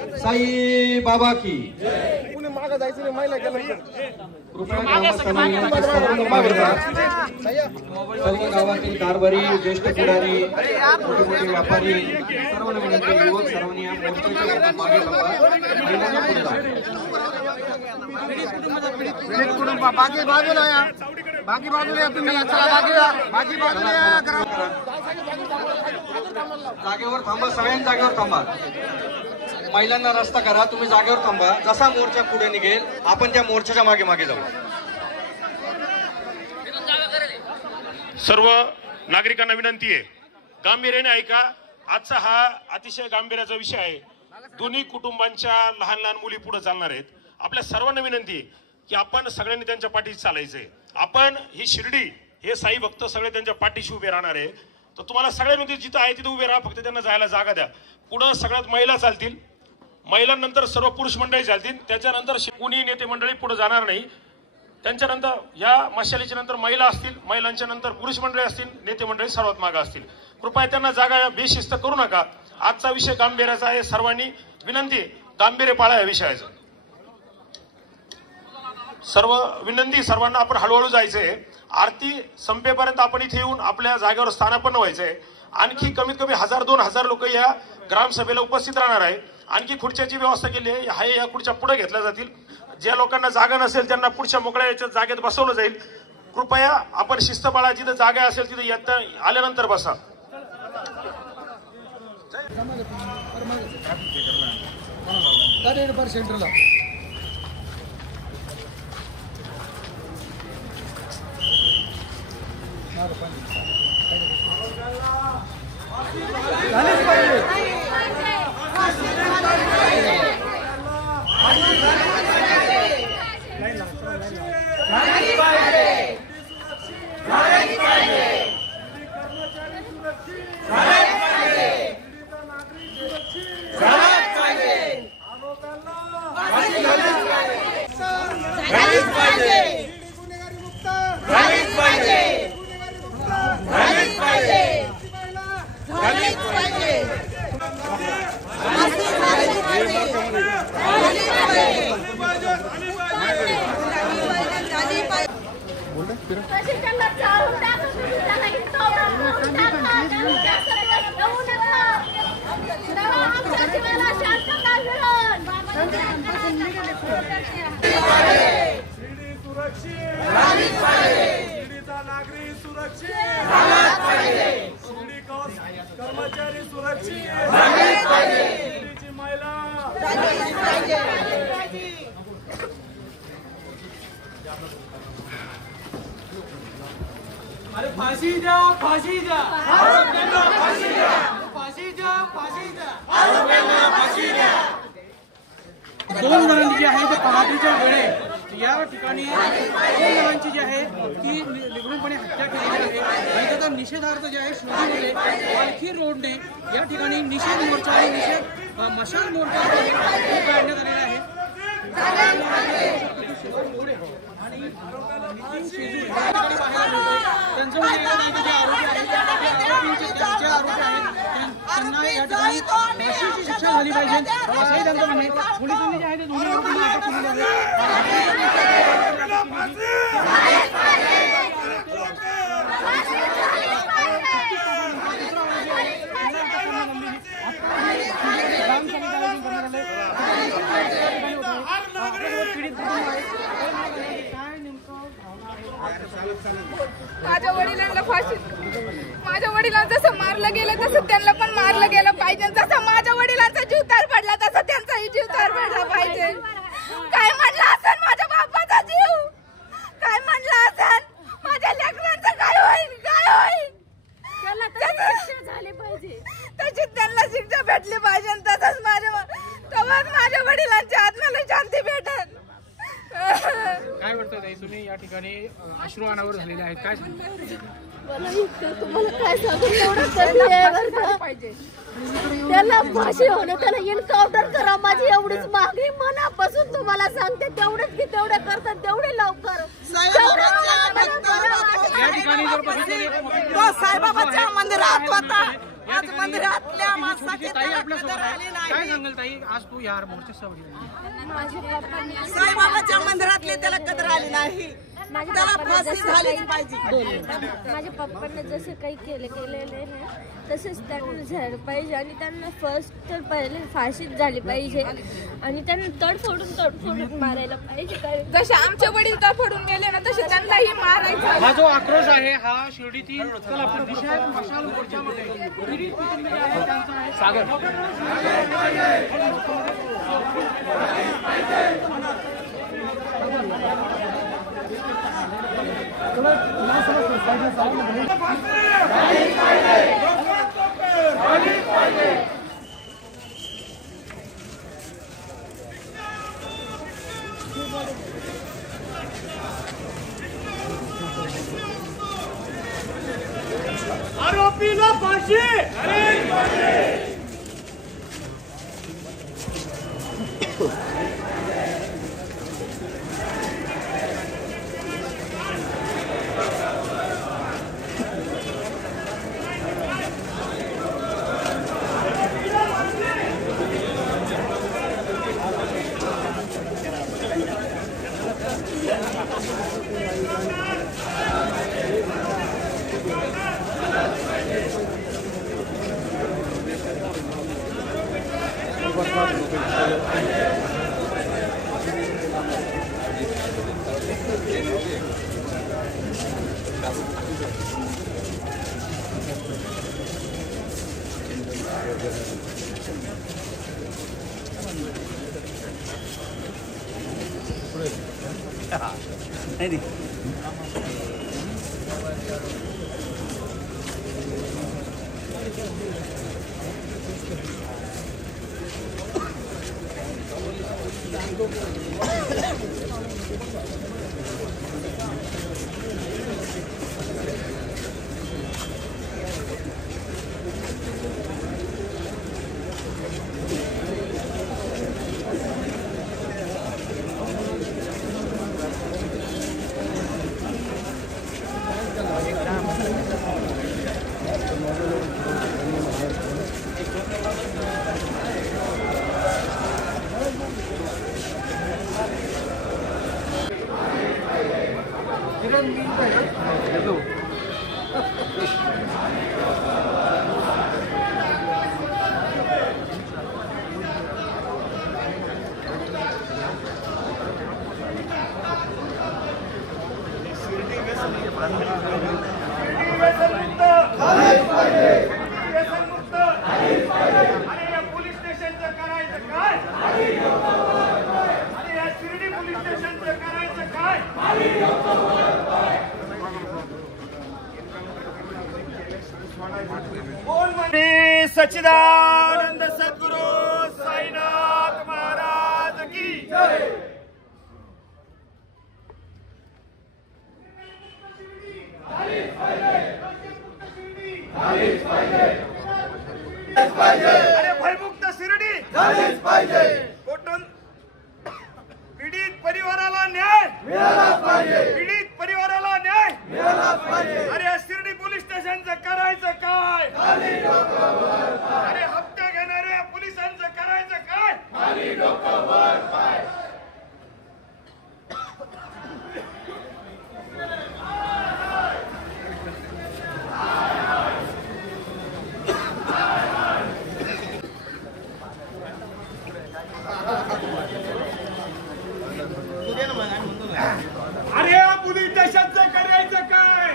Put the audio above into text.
साई बाबा की मागे जायचं नाही महिला केलं सर्व गावातील कारभारी ज्येष्ठ पुढारी मोठे मोठे व्यापारी सर्व विनंती युवक सर्वांनी या मोर्चाच्या मागे महिलांना पुढे बाकी बाजूला या बाकी बाजूला तुम्ही बाकी बाजूला जागेवर थांबा सगळ्यांनी जागेवर थांबा महिलांना रस्ता करा तुम्ही जागेवर थांबा जसा मोर्चा पुढे निघेल आपण त्या मोर्चाच्या मागे मागे जाऊ सर्व नागरिकांना विनंती आहे गांभीर्याने ऐका आजचा हा अतिशय गांभीर्याचा विषय आहे दोन्ही कुटुंबांच्या लहान लहान मुली पुढे चालणार आहेत आपल्या सर्वांना विनंती आहे की आपण सगळ्यांनी त्यांच्या पाठीशी चालायचंय आपण ही शिर्डी हे साई भक्त सगळे त्यांच्या पाठीशी उभे राहणार आहे तर तुम्हाला सगळ्यांनी जिथं आहे तिथे उभे राहा फक्त त्यांना जायला जागा द्या पुढे सगळ्यात महिला चालतील महिलांनंतर सर्व पुरुष मंडळी चालतील त्याच्यानंतर कोणी नेते मंडळी पुढे जाणार नाही त्यांच्यानंतर या मशालीच्या नंतर महिला असतील महिलांच्या नंतर पुरुष मंडळी असतील नेते मंडळी सर्वात मागे असतील कृपया त्यांना जागा बेशिस्त करू नका आजचा विषय गांभीर्याचा आहे सर्वांनी विनंती गांभीर्य पाळा या विषयाचं सर्व विनंती सर्वांना आपण हळूहळू जायचंय आरती संपेपर्यंत आपण इथे येऊन आपल्या जागेवर स्थानापन्न व्हायचंय आणखी कमीत कमी 1000-2000 लोक या ग्रामसभेला उपस्थित राहणार आहे आणखी खुर्च्याची व्यवस्था केली आहे या खुर्च्या पुढे घेतल्या जातील ज्या लोकांना जागा नसेल त्यांना पुढच्या मोकळ्या याच्या जागेत बसवलं जाईल कृपया आपण शिस्त पाळा जिथे जागा असेल तिथे येता आल्यानंतर बसा कर्मचारी सुरक्षित महिला अरे फाशी द्या फाशी द्या आरोपींना फाशी द्या फाशी द्या फाशी द्या आरोपींना फाशी द्या 2 जणांची जी आहे ते पहाटेच्या वेळे या ठिकाणी 2 जणांची जी आहे ती निर्घृणपणे हत्या केलेली आहे आणि त्याचा निषेधार्थ जे आहे शिर्डीमध्ये पालखी रोडने या ठिकाणी निषेध मोर्चा आणि निषेध मशाल मोर्चा काढण्यात आलेला आहे शिक्षा झाली पाहिजे असंही त्यांचं म्हणणे पोलिसांनी जे आहे ते दोन्ही आरोपींना अटक केलेली माझ्या वडिलांना फाशी माझ्या वडिलांना जसं मारलं गेलं तसं त्यांना पण मारलं गेलं पाहिजे जसं माझ्या वडिलांचा जीव तार पडला तसं त्यांचाही जीव तार पडला पाहिजे काय म्हणलं असेल माझ्या बापाचा जीव काय म्हणलं असेल माझ्या लेकरांचं काय होईल झाले पाहिजे तशी त्यांना शिक्षा भेटली पाहिजे तसंच माझ्या वडिलांच्या आत्म्याला शांती भेटेल काय वाटतं ताई तुम्ही या ठिकाणी अश्रू अनावर झालेले आहेत काय तुम्हाला काय सांगू पाहिजे त्याला फाशी होणं त्याला एन्काउंटर करा माझी एवढीच मागणी मनापासून तुम्हाला सांगते तेवढेच की तेवढे करतात तेवढे लवकर या ठिकाणी जर तो साईबाबाच्या मंदिरात होता आज मंदिरातल्या माणसाची ताई आपल्यासोबत आहे. काय सांगाल ताई, आज तू या मोर्चा सहभागी माझ्या पप्पांनी साईबाबाच्या मंदिरातले त्याला कदर आली नाही, त्याला फाशी झालीच पाहिजे. माझ्या पप्पांना जसं काही केलेलं ना तसंच त्यांना झालं पाहिजे आणि त्यांना फर्स्ट तर पहिले फाशीच झाली पाहिजे आणि त्यांना तडफोडून मारायला पाहिजे. जसे आमचे वडील तडफोडून गेले ना तसे त्यांनाही मारायचं. हा जो आक्रोश आहे हा शिर्डीतील चला प्रतिशत मशाल मोर्चामध्ये पीडित कुटुंब जे आहे त्यांचा आहे. सागर आरोपीला फाशी. पोलीस स्टेशनचं करायचं काय? आणि या शिर्डी पोलीस स्टेशनचं करायचं काय? श्री सच्चिदानंद सद्गुरु साईनाथ महाराज की जय. अरे भयमुक्त शिर्डी झालीच पाहिजे. पीडित परिवाराला न्याय मिळालाच पाहिजे. पीडित परिवाराला न्याय मिळालाच पाहिजे. अरे या शिर्डी पोलीस स्टेशनचं करायचं काय? अरे हप्ते घेणाऱ्या पोलिसांचं करायचं काय? अरे या पोलीस स्टेशनचं करायचं काय?